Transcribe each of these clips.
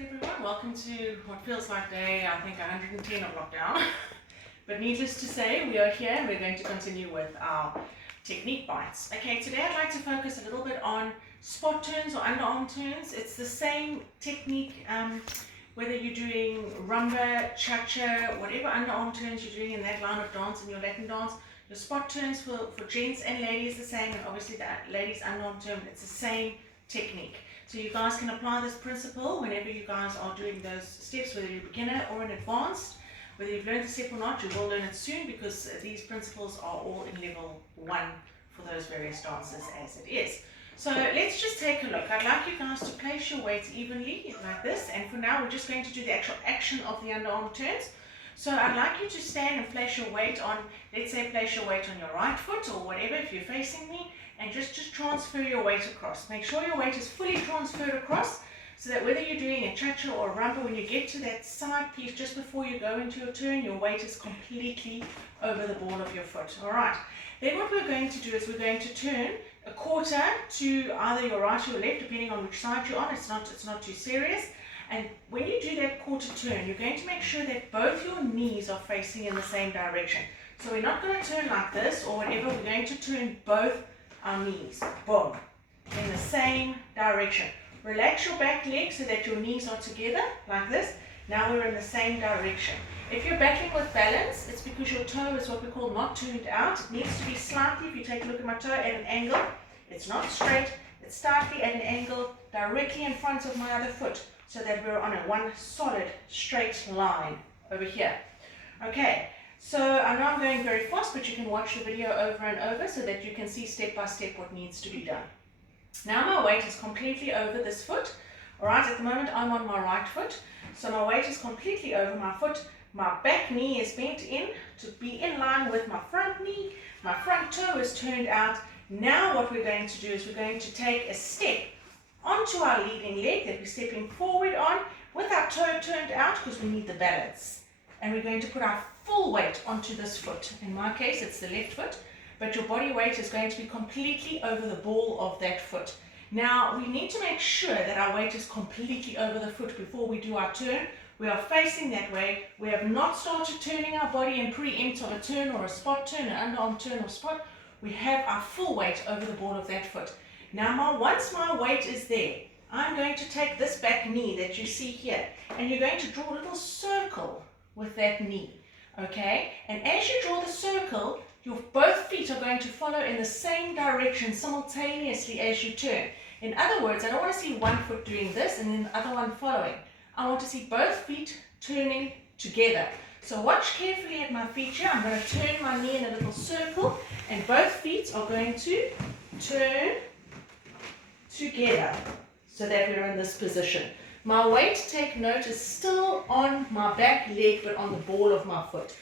everyone, welcome to what feels like day, I think 110 of lockdown. But needless to say, we are here and we're going to continue with our technique bites. Okay, today I'd like to focus a little bit on spot turns or underarm turns. It's the same technique whether you're doing rumba, cha-cha, whatever underarm turns you're doing in that line of dance in your Latin dance. Your spot turns for gents and ladies the same, and obviously the ladies underarm turn, it's the same technique. So you guys can apply this principle whenever you guys are doing those steps, whether you're a beginner or an advanced. Whether you've learned the step or not, you will learn it soon because these principles are all in level 1 for those various dances as it is. So let's just take a look. I'd like you guys to place your weights evenly like this, and for now we're just going to do the actual action of the underarm turns. So I'd like you to stand and place your weight on, let's say place your weight on your right foot or whatever if you're facing me, and just transfer your weight across. Make sure your weight is fully transferred across so that whether you're doing a cha-cha or a rumba, when you get to that side piece just before you go into your turn, your weight is completely over the ball of your foot. Alright, then what we're going to do is we're going to turn a quarter to either your right or your left, depending on which side you're on. It's not too serious. And when you do that quarter turn, you're going to make sure that both your knees are facing in the same direction. So we're not going to turn like this or whatever, we're going to turn both our knees, boom, in the same direction. Relax your back leg so that your knees are together, like this. Now we're in the same direction. If you're battling with balance, it's because your toe is what we call not turned out. It needs to be slightly, if you take a look at my toe, at an angle. It's not straight, it's slightly at an angle directly in front of my other foot, so that we're on one solid straight line over here. Okay. So I know I'm going very fast, but you can watch the video over and over so that you can see step by step what needs to be done. Now my weight is completely over this foot. Alright, at the moment I'm on my right foot. So my weight is completely over my foot. My back knee is bent in to be in line with my front knee. My front toe is turned out. Now what we're going to do is we're going to take a step onto our leading leg that we're stepping forward on with our toe turned out because we need the balance. And we're going to put our full weight onto this foot. In my case, it's the left foot, but your body weight is going to be completely over the ball of that foot. Now, we need to make sure that our weight is completely over the foot before we do our turn. We are facing that way. We have not started turning our body in preempt of a turn or a spot turn, an underarm turn or spot. We have our full weight over the ball of that foot. Now, once my weight is there, I'm going to take this back knee that you see here, and you're going to draw a little circle with that knee, okay? And as you draw the circle, your both feet are going to follow in the same direction simultaneously as you turn. In other words, I don't want to see one foot doing this and then the other one following. I want to see both feet turning together. So watch carefully at my feet here. I'm going to turn my knee in a little circle, and both feet are going to turn together so that we're in this position. My weight, take note, is still on my back leg but on the ball of my foot.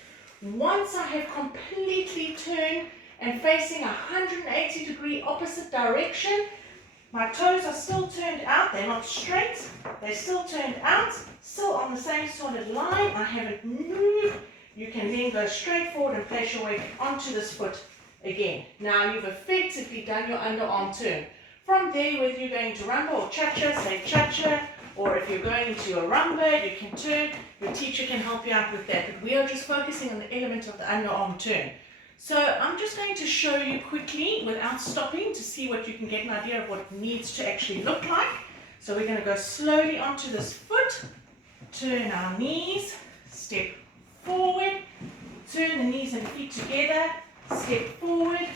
Once I have completely turned and facing a 180-degree opposite direction, my toes are still turned out. They're not straight, they're still turned out, still on the same solid line. I haven't moved. You can then go straight forward and place your weight onto this foot again. Now you've effectively done your underarm turn. From there, whether you're going to rumba or cha-cha, say cha-cha, or if you're going to a rumba, you can turn. Your teacher can help you out with that. But we are just focusing on the element of the underarm turn. So I'm just going to show you quickly without stopping to see what you can get an idea of what it needs to actually look like. So we're going to go slowly onto this foot, turn our knees, step forward, turn the knees and feet together, step forward,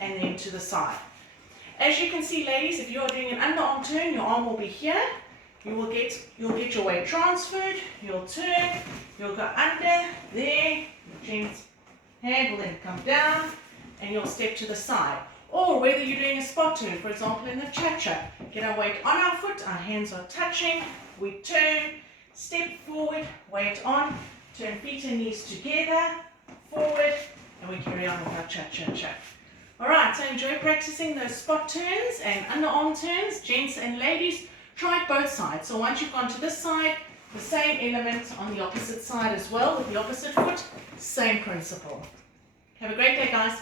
and then to the side. As you can see, ladies, if you are doing an underarm turn, your arm will be here. You'll get your weight transferred, you'll turn, you'll go under, there, your hand will then come down, and you'll step to the side. Or whether you're doing a spot turn, for example in the cha-cha, get our weight on our foot, our hands are touching, we turn, step forward, weight on, turn feet and knees together, forward, and we carry on with our cha-cha-cha. Alright, so enjoy practicing those spot turns and underarm turns, gents and ladies. Try it both sides. So once you've gone to this side, the same element on the opposite side as well with the opposite foot, same principle. Have a great day, guys.